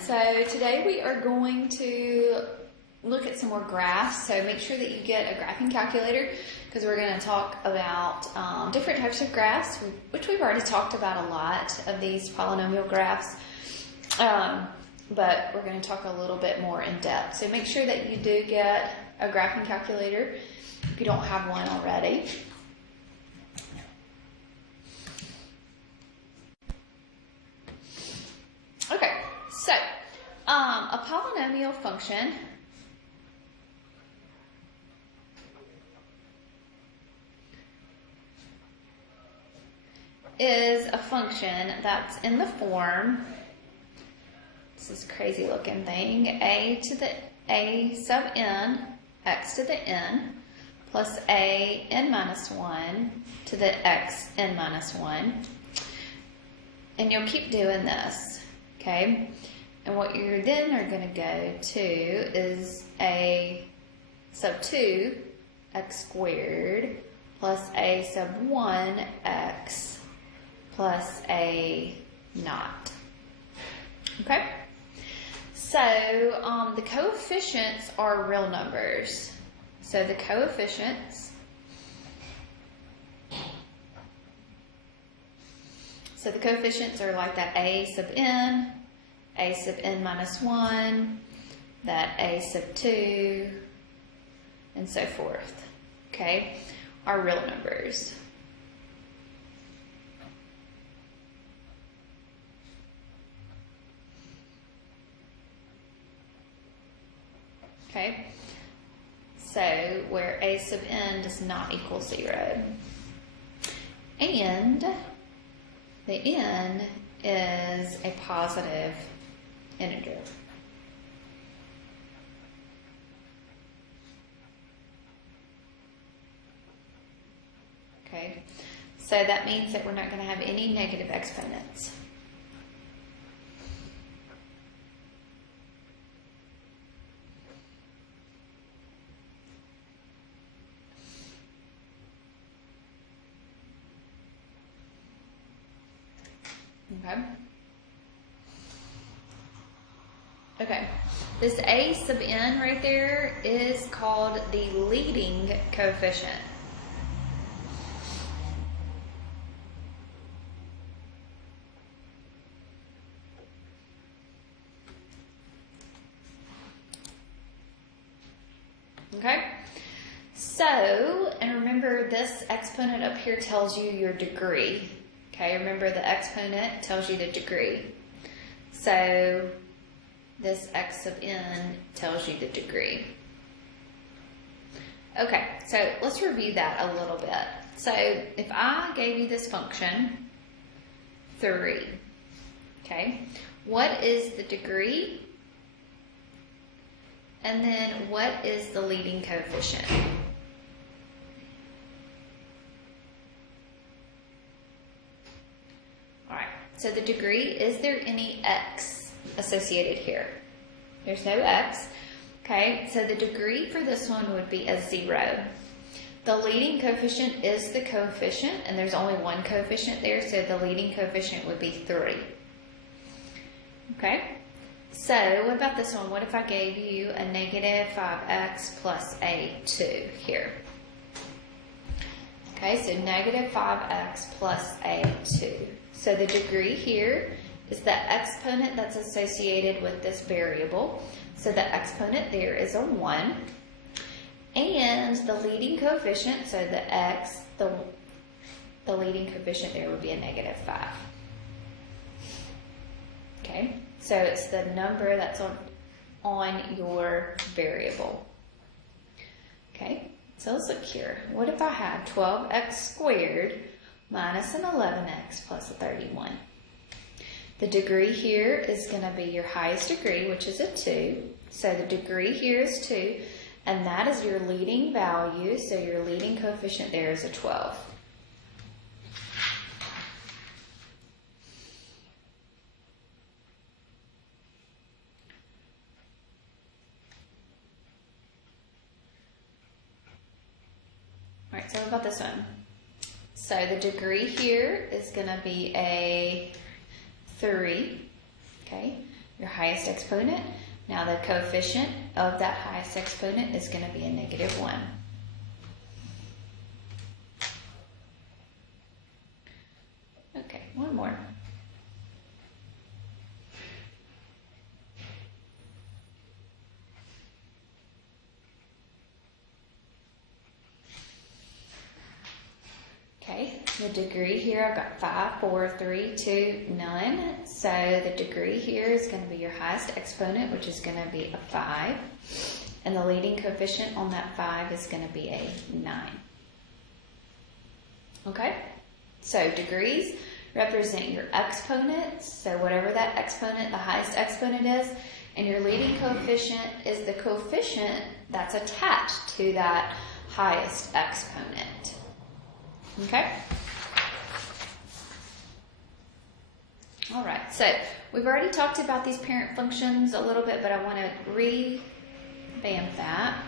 So today we are going to look at some more graphs. So make sure that you get a graphing calculator because we're going to talk about different types of graphs, which we've already talked about a lot of these polynomial graphs. But we're going to talk a little bit more in depth. So make sure that you do get a graphing calculator if you don't have one already. Okay, so a polynomial function is a function that's in the form, this is crazy looking thing, a to the a sub n, x to the n, plus a n minus 1 to the x n minus 1. And you'll keep doing this, okay? And what you then are going to go to is a sub 2 x squared plus a sub 1 x plus a naught. Okay? So the coefficients are real numbers. So the coefficients, are like that a sub n minus 1, that a sub 2, and so forth, okay, are real numbers. Okay, so where a sub n does not equal 0. And the n is a positive integer. Okay, so that means that we're not going to have any negative exponents. Okay, this a sub n right there is called the leading coefficient. Okay, so, and remember this exponent up here tells you your degree. Okay, remember the exponent tells you the degree. So this x sub n tells you the degree. Okay, so let's review that a little bit. So if I gave you this function, 3, okay, what is the degree? And then what is the leading coefficient? So the degree, is there any x associated here? There's no x. Okay, so the degree for this one would be a 0. The leading coefficient is the coefficient, and there's only one coefficient there, so the leading coefficient would be 3. Okay, so what about this one? What if I gave you a negative 5x plus a 2 here? Okay, so negative 5x plus a 2. So the degree here is the exponent that's associated with this variable. So the exponent there is a 1. And the leading coefficient, so the x, the leading coefficient there would be a negative 5. Okay, so it's the number that's on your variable. Okay, so let's look here. What if I had 12x squared minus an 11x plus a 31. The degree here is going to be your highest degree, which is a 2. So the degree here is 2, and that is your leading value, so your leading coefficient there is a 12. All right, so what about this one? So the degree here is going to be a 3, okay? your highest exponent. Now the coefficient of that highest exponent is going to be a -1. Okay, one more. Okay, the degree here, I've got 5, 4, 3, 2, none. So the degree here is going to be your highest exponent, which is going to be a 5. And the leading coefficient on that 5 is going to be a 9. Okay, so degrees represent your exponents. So whatever that exponent, the highest exponent is, and your leading coefficient is the coefficient that's attached to that highest exponent. Okay? All right, so we've already talked about these parent functions a little bit, but I want to revamp that.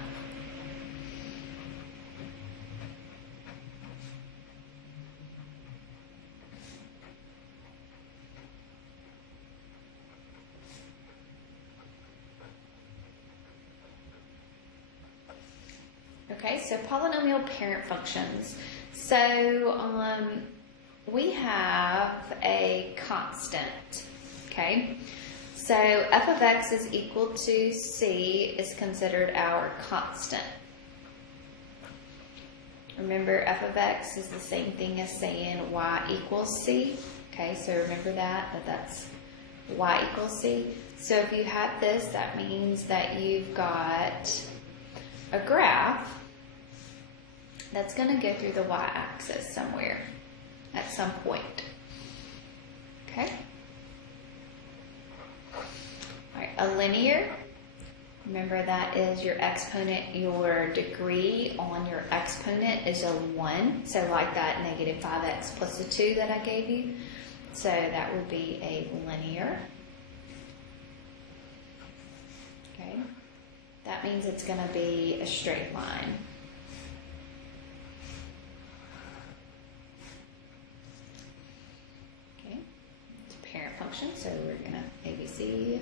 Okay, so polynomial parent functions. So we have a constant, okay? So f of x is equal to c is considered our constant. Remember, f of x is the same thing as saying y equals c. Okay, so remember that's y equals c. So if you have this, that means that you've got a graph that's going to go through the y-axis somewhere at some point. Okay? All right, a linear, remember that is your exponent, your degree on your exponent is a 1. So like that -5x plus the 2 that I gave you. So that would be a linear. Okay? That means it's going to be a straight line. Parent function, so we're going to ABC.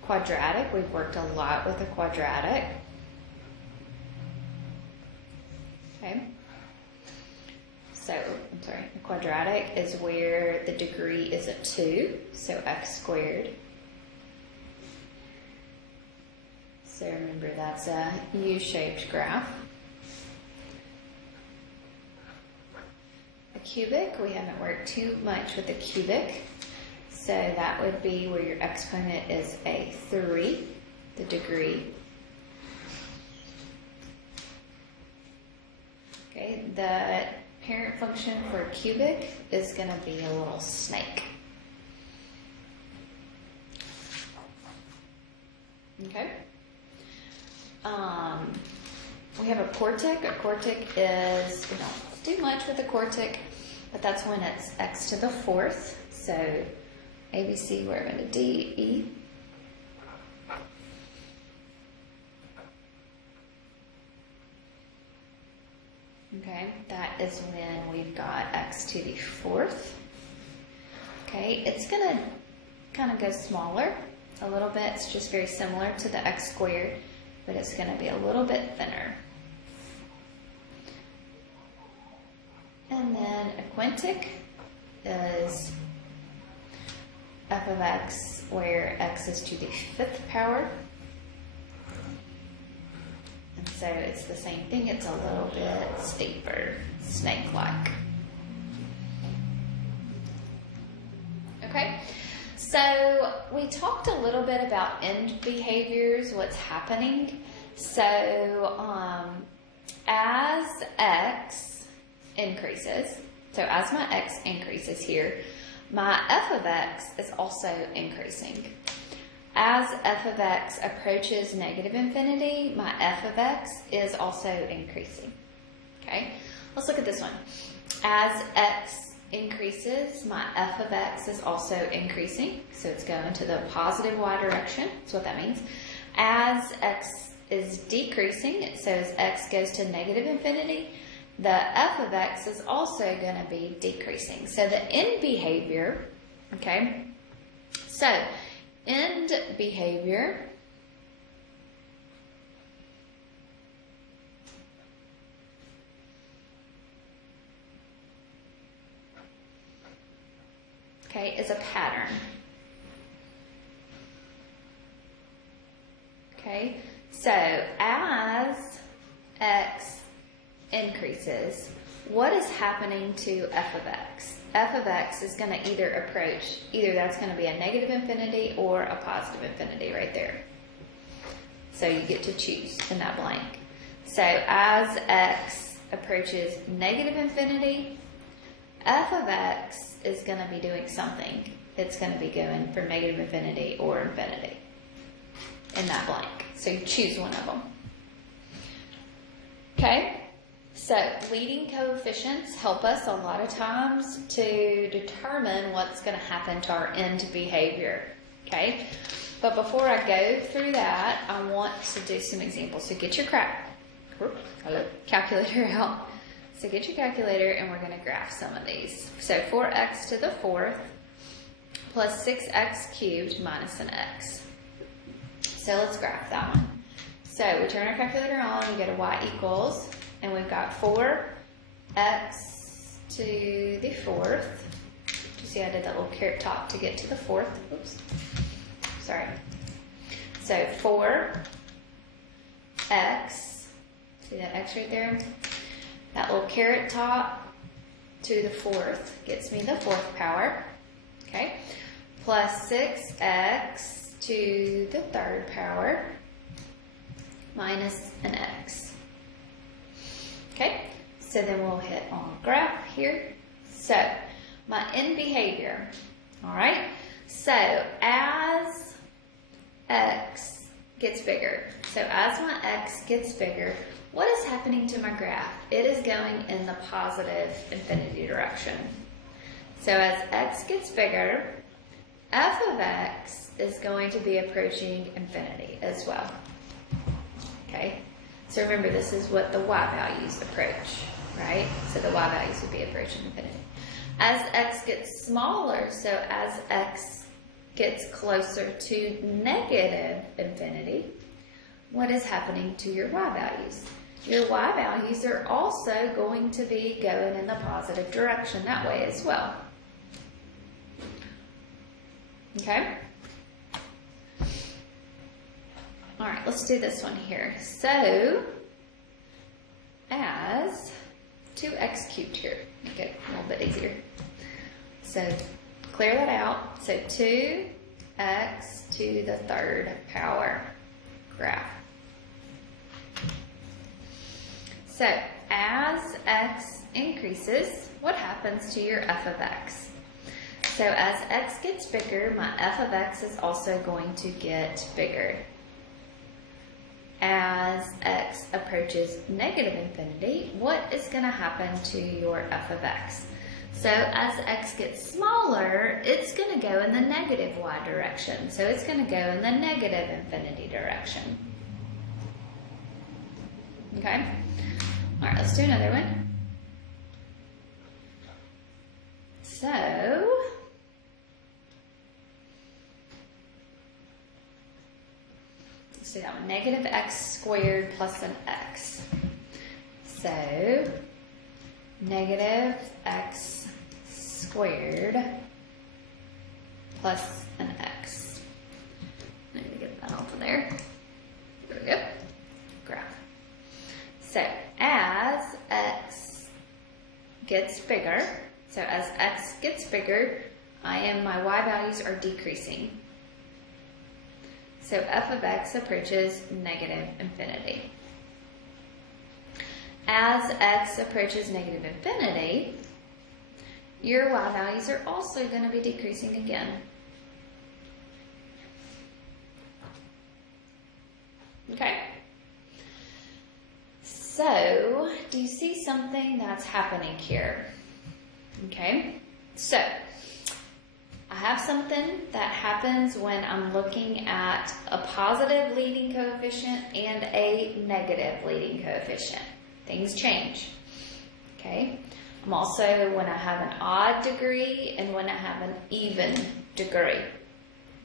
Quadratic, we've worked a lot with a quadratic. Okay. So, I'm sorry, a quadratic is where the degree is a 2, so x squared. So remember that's a U-shaped graph. A cubic, we haven't worked too much with a cubic, so that would be where your exponent is a 3, the degree. Okay, the parent function for a cubic is going to be a little snake. Okay. We have a quartic. A quartic is, we don't do much with a quartic, but that's when it's x to the 4th. So ABC, we're going to D, E. Okay, that is when we've got x to the 4th. Okay, it's going to kind of go smaller a little bit. It's just very similar to the x squared, but it's going to be a little bit thinner. And then a quintic is f of x, where x is to the 5th power. And so it's the same thing, it's a little bit steeper, snake-like. Okay, so we talked a little bit about end behaviors, what's happening. So as x increases, so as my x increases here, my f of x is also increasing. As f of x approaches -infinity, my f of x is also increasing. Okay, let's look at this one. As x increases, my f of x is also increasing, so it's going to the positive y direction. That's what that means. As x is decreasing, so as x goes to -infinity, the f of x is also going to be decreasing. So the end behavior, okay, so end behavior, okay, is a pattern. Okay, so as x increases, what is happening to f of x? F of x is going to either that's going to be a negative infinity or a positive infinity right there. So you get to choose in that blank. So as x approaches negative infinity, f of x is going to be doing something. It's going to be going from negative infinity or infinity in that blank. So you choose one of them. Okay? So leading coefficients help us a lot of times to determine what's going to happen to our end behavior. Okay? But before I go through that, I want to do some examples. So get your calculator out. So get your calculator and we're going to graph some of these. So 4x to the 4th plus 6x cubed minus an x. So let's graph that one. So we turn our calculator on, we get a y equals, and we've got 4x to the 4th. You see I did that little caret top to get to the 4th. Oops. Sorry. So 4x, see that x right there? That little caret top to the 4th gets me the 4th power, okay? Plus 6x to the 3rd power minus an x. Okay, so then we'll hit on graph here. So my end behavior, all right? So as x gets bigger, so as my x gets bigger, what is happening to my graph? It is going in the positive infinity direction. So as x gets bigger, f of x is going to be approaching infinity as well. Okay, so remember this is what the y values approach, right? So the y values would be approaching infinity. As x gets smaller, so as x gets closer to negative infinity, what is happening to your y values? Your y values are also going to be going in the positive direction that way as well. Okay? All right, let's do this one here. So, as 2x cubed here, make it a little bit easier. So, clear that out. So, 2x to the 3rd power graph. So, as x increases, what happens to your f of x? So, as x gets bigger, my f of x is also going to get bigger. As x approaches negative infinity, what is going to happen to your f of x? So as x gets smaller, it's going to go in the negative y direction. So it's going to go in the negative infinity direction. Okay? All right, let's do another one. So, let's do that one. Negative x squared plus an x. So, negative x squared plus an x. I need to get that off of there. There we go. Graph. So, as x gets bigger, so as x gets bigger, my y values are decreasing. So f of x approaches negative infinity. As x approaches negative infinity, your y values are also going to be decreasing again. Okay? So, do you see something that's happening here? Okay? So, I have something that happens when I'm looking at a positive leading coefficient and a negative leading coefficient. Things change. Okay? I'm also when I have an odd degree and when I have an even degree.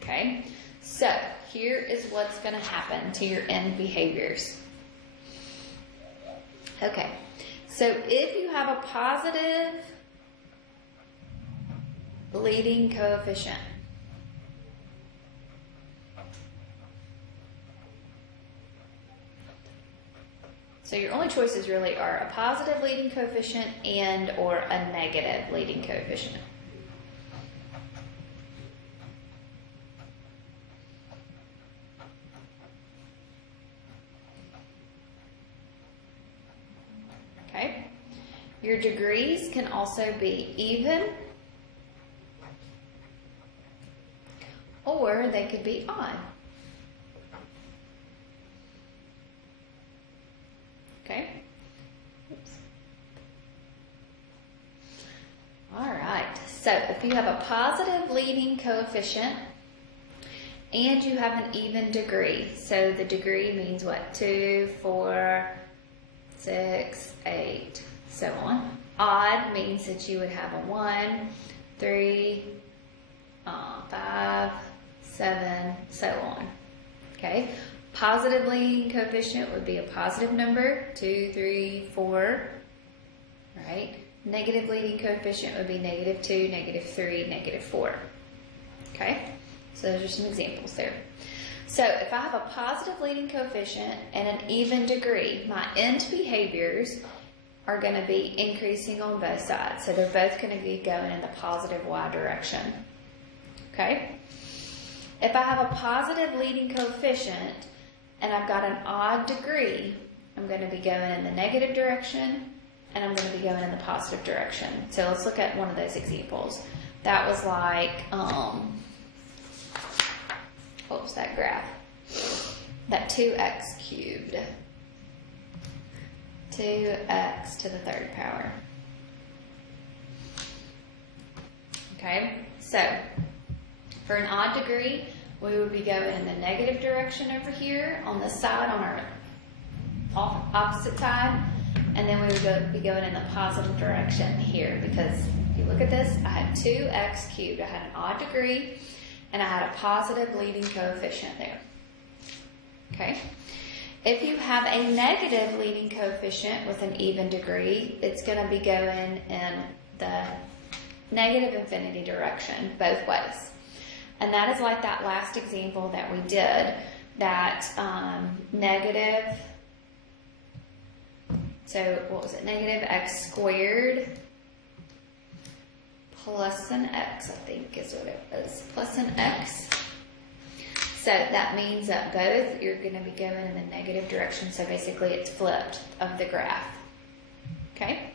Okay? So here is what's going to happen to your end behaviors. Okay, so if you have a positive leading coefficient, so your only choices really are a positive leading coefficient and or a negative leading coefficient. Okay. Your degrees can also be even, or they could be odd. Okay. Oops. All right. So if you have a positive leading coefficient and you have an even degree, so the degree means what? 2, 4, 6, 8, so on. Odd means that you would have a 1, 3, 5, 7, so on. Okay. Positive leading coefficient would be a positive number, 2, 3, 4, right? Negative leading coefficient would be -2, -3, -4. Okay, so those are some examples there. So if I have a positive leading coefficient and an even degree, my end behaviors are going to be increasing on both sides. So they're both going to be going in the positive y direction. Okay? If I have a positive leading coefficient and I've got an odd degree, I'm going to be going in the negative direction and I'm going to be going in the positive direction. So let's look at one of those examples. That was like, what was that graph? That 2x cubed. 2x to the third power. Okay, so for an odd degree, we would be going in the negative direction over here on this side, on our opposite side, and then we would be going in the positive direction here, because if you look at this, I had 2x cubed. I had an odd degree, and I had a positive leading coefficient there. Okay. If you have a negative leading coefficient with an even degree, it's going to be going in the negative infinity direction both ways. And that is like that last example that we did, that negative, so what was it, negative x squared plus an x, I think is what it was, plus an x. So that means that both you're going to be going in the negative direction, so basically it's flipped of the graph. Okay?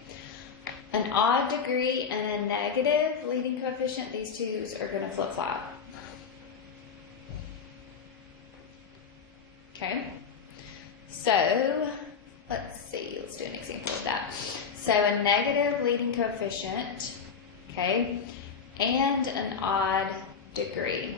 An odd degree and a negative leading coefficient, these two are going to flip-flop. Okay? So, let's see, let's do an example of that. So a negative leading coefficient, okay, and an odd degree.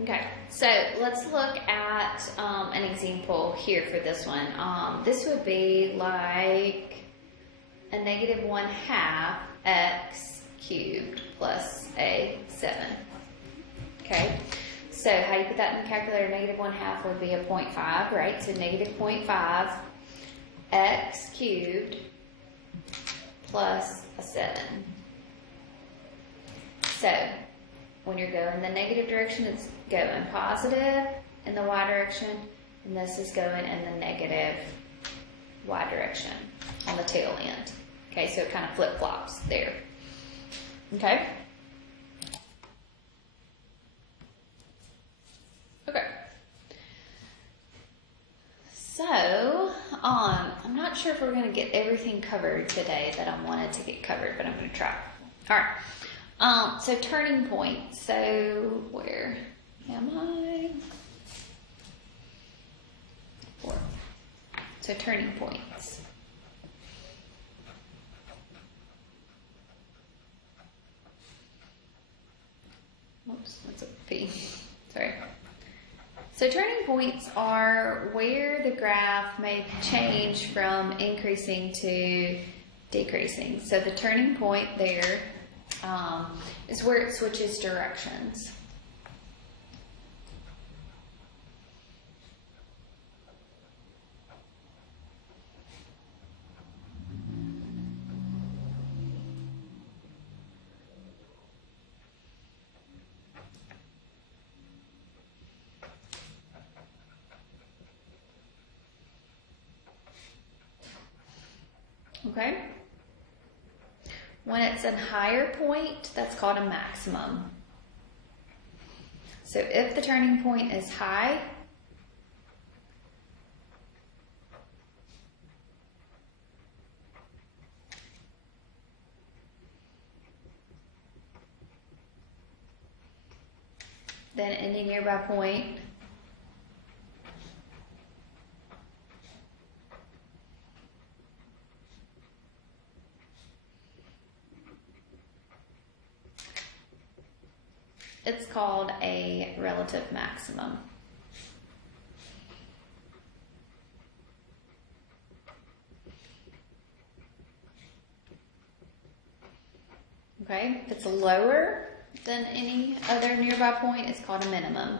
Okay, so let's look at an example here for this one. This would be like a -1/2 x cubed plus a 7. Okay, so how you put that in the calculator, -1/2 would be a 0.5, right? So -0.5 x cubed plus a 7. So when you're going the negative direction, it's going positive in the y direction, and this is going in the negative y direction on the tail end. Okay, so it kind of flip-flops there. Okay? Okay. So, I'm not sure if we're going to get everything covered today that I wanted to get covered, but I'm going to try. All right. So turning point. So where am I? 4. So turning points. Oops, that's a P. Sorry. So turning points are where the graph may change from increasing to decreasing. So the turning point there is where it switches directions. Okay? When it's a higher point, that's called a maximum. So if the turning point is high, then any nearby point it's called a relative maximum. Okay, if it's lower than any other nearby point, it's called a minimum.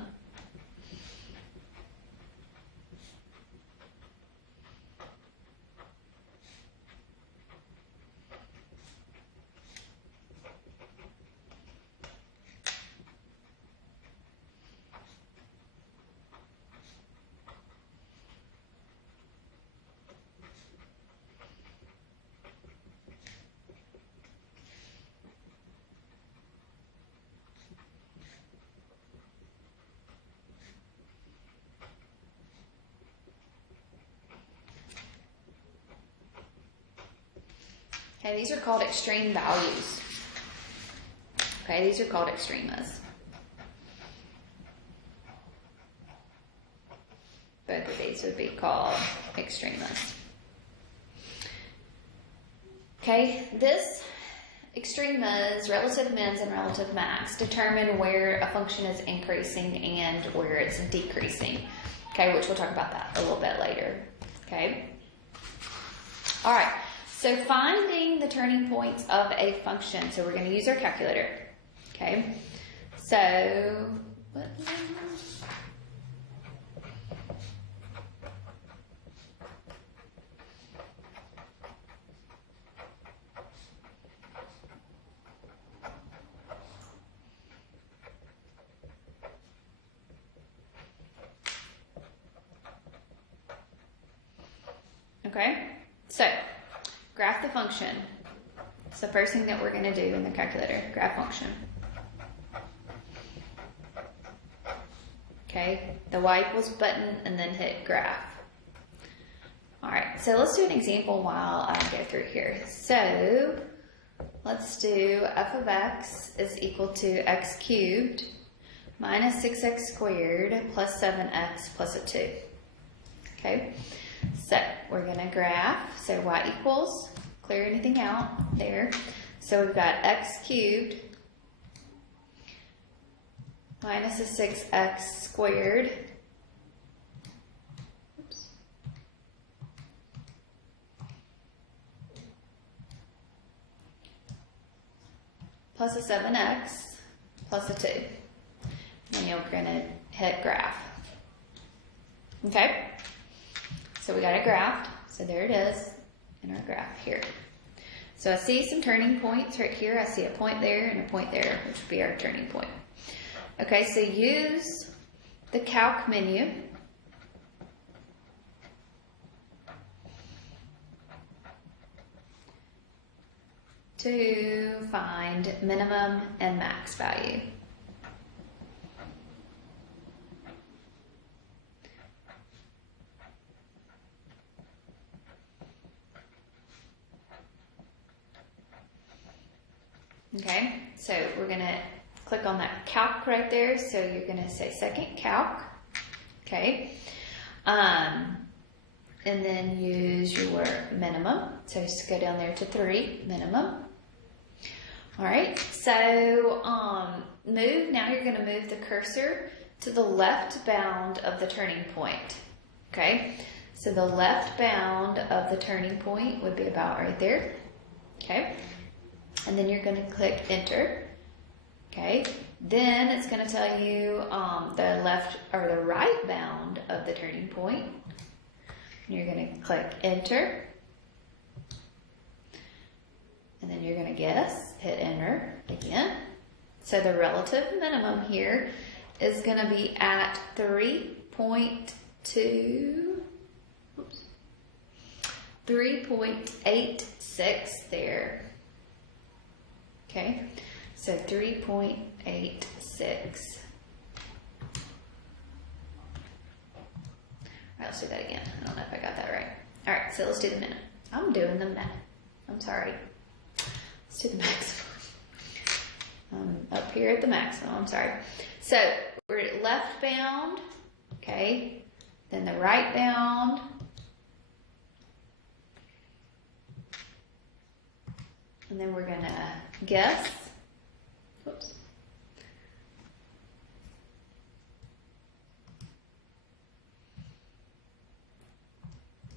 Okay, these are called extreme values. Okay, these are called extremas. Both of these would be called extremas. Okay, this extremas, relative mins and relative max, determine where a function is increasing and where it's decreasing. Okay, which we'll talk about that a little bit later. Okay. All right. So finding the turning points of a function. So we're going to use our calculator. Okay. So, okay. So, graph the function. It's the first thing that we're going to do in the calculator. Graph function. Okay, the y equals button and then hit graph. Alright, so let's do an example while I go through here. So, let's do f of x is equal to x cubed minus 6x squared plus 7x plus a 2. Okay. So we're going to graph, so y equals, clear anything out there. So we've got x cubed minus a 6x squared plus a 7x plus a 2. And you're going to hit graph. Okay? So we got it graphed. So there it is in our graph here. So I see some turning points right here. I see a point there and a point there, which would be our turning point. Okay, so use the Calc menu to find minimum and max value. Okay, so we're going to click on that Calc right there. So you're going to say second Calc. Okay. And then use your minimum. So just go down there to 3, minimum. All right, so move, now you're going to move the cursor to the left bound of the turning point. Okay, so the left bound of the turning point would be about right there. Okay, and then you're going to click enter. Okay, then it's going to tell you the left or the right bound of the turning point. And you're going to click enter. And then you're going to guess, hit enter again. So the relative minimum here is going to be at 3.86 there. Okay, so 3.86. All right, let's do that again. I don't know if I got that right. All right, so let's do the minimum. I'm doing the math. I'm sorry. Let's do the maximum. Up here at the maximum, I'm sorry. So we're at left bound, okay, then the right bound, and then we're gonna guess. Whoops.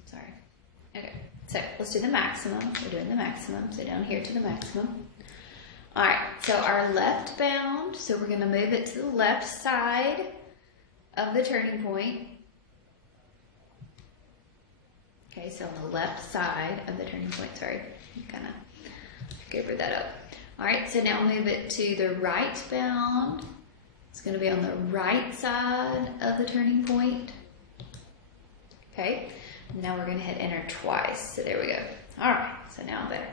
Sorry. Okay, so let's do the maximum. We're doing the maximum, so down here to the maximum. All right, so our left bound, so we're going to move it to the left side of the turning point. Okay, so on the left side of the turning point, sorry, kind of covered that up. All right, so now move it to the right bound. It's going to be on the right side of the turning point. Okay, now we're going to hit enter twice, so there we go. All right, so now better.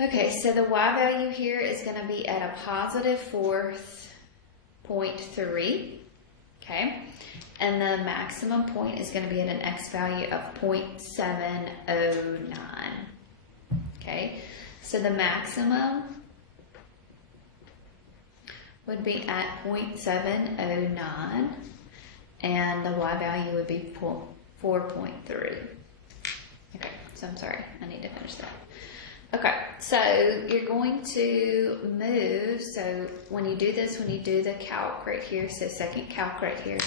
Okay, so the y value here is going to be at a positive 4.3, okay? And the maximum point is going to be at an x value of 0.709, okay? So the maximum would be at 0.709, and the y value would be 4.3. Okay, so I'm sorry, I need to finish that. Okay, so you're going to move, so when you do this, when you do the calc right here, so second calc right here,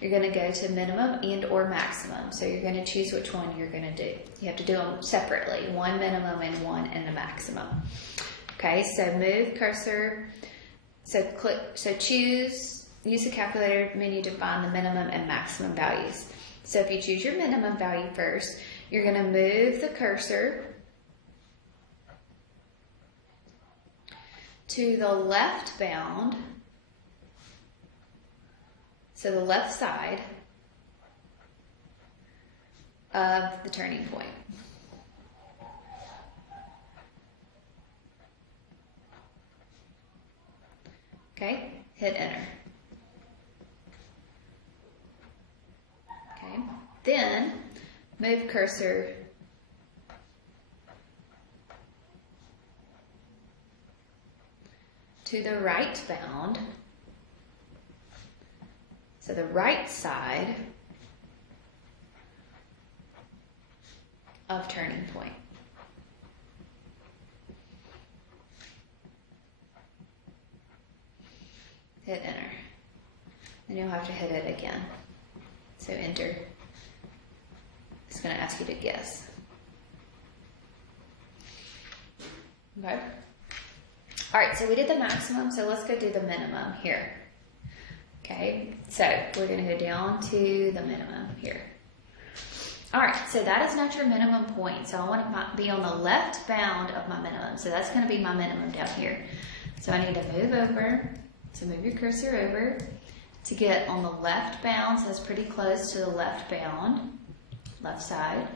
you're going to go to minimum and or maximum. So you're going to choose which one you're going to do. You have to do them separately, one minimum and one and a maximum. Okay, so move cursor, so choose, use the calculator menu to find the minimum and maximum values. So if you choose your minimum value first, you're going to move the cursor to the left bound, so the left side of the turning point. Okay, hit enter. Okay, then move cursor to the right bound, so the right side of turning point. Hit enter. Then you'll have to hit it again. So enter. It's going to ask you to guess. Okay. All right, so we did the maximum, so let's go do the minimum here. Okay, so we're going to go down to the minimum here. All right, so that is not your minimum point. So I want to be on the left bound of my minimum. So that's going to be my minimum down here. So I need to move over. So move your cursor over to get on the left bound. So it's pretty close to the left bound, left side.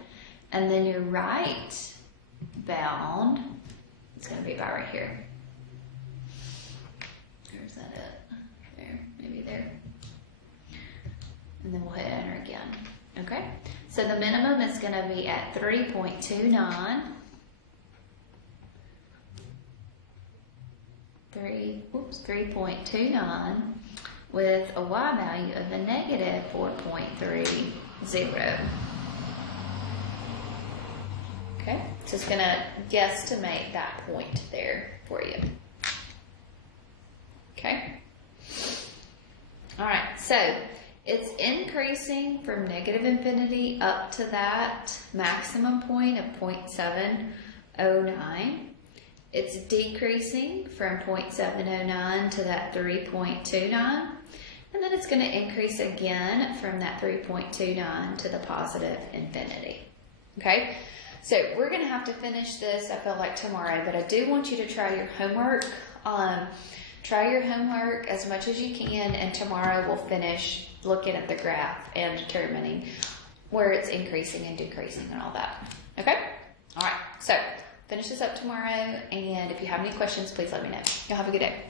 And then your right bound, it's going to be about right here. Where's that at? There, maybe there. And then we'll hit enter again. Okay, so the minimum is going to be at 3.29. 3.29 with a y value of a negative 4.30. Okay, so it's going to guesstimate that point there for you. Okay. All right, so it's increasing from negative infinity up to that maximum point of 0.709. It's decreasing from 0.709 to that 3.29. And then it's going to increase again from that 3.29 to the positive infinity. Okay, so we're going to have to finish this, I feel like, tomorrow, but I do want you to try your homework. Try your homework as much as you can, and tomorrow we'll finish looking at the graph and determining where it's increasing and decreasing and all that. Okay? All right, so finish this up tomorrow, and if you have any questions, please let me know. Y'all have a good day.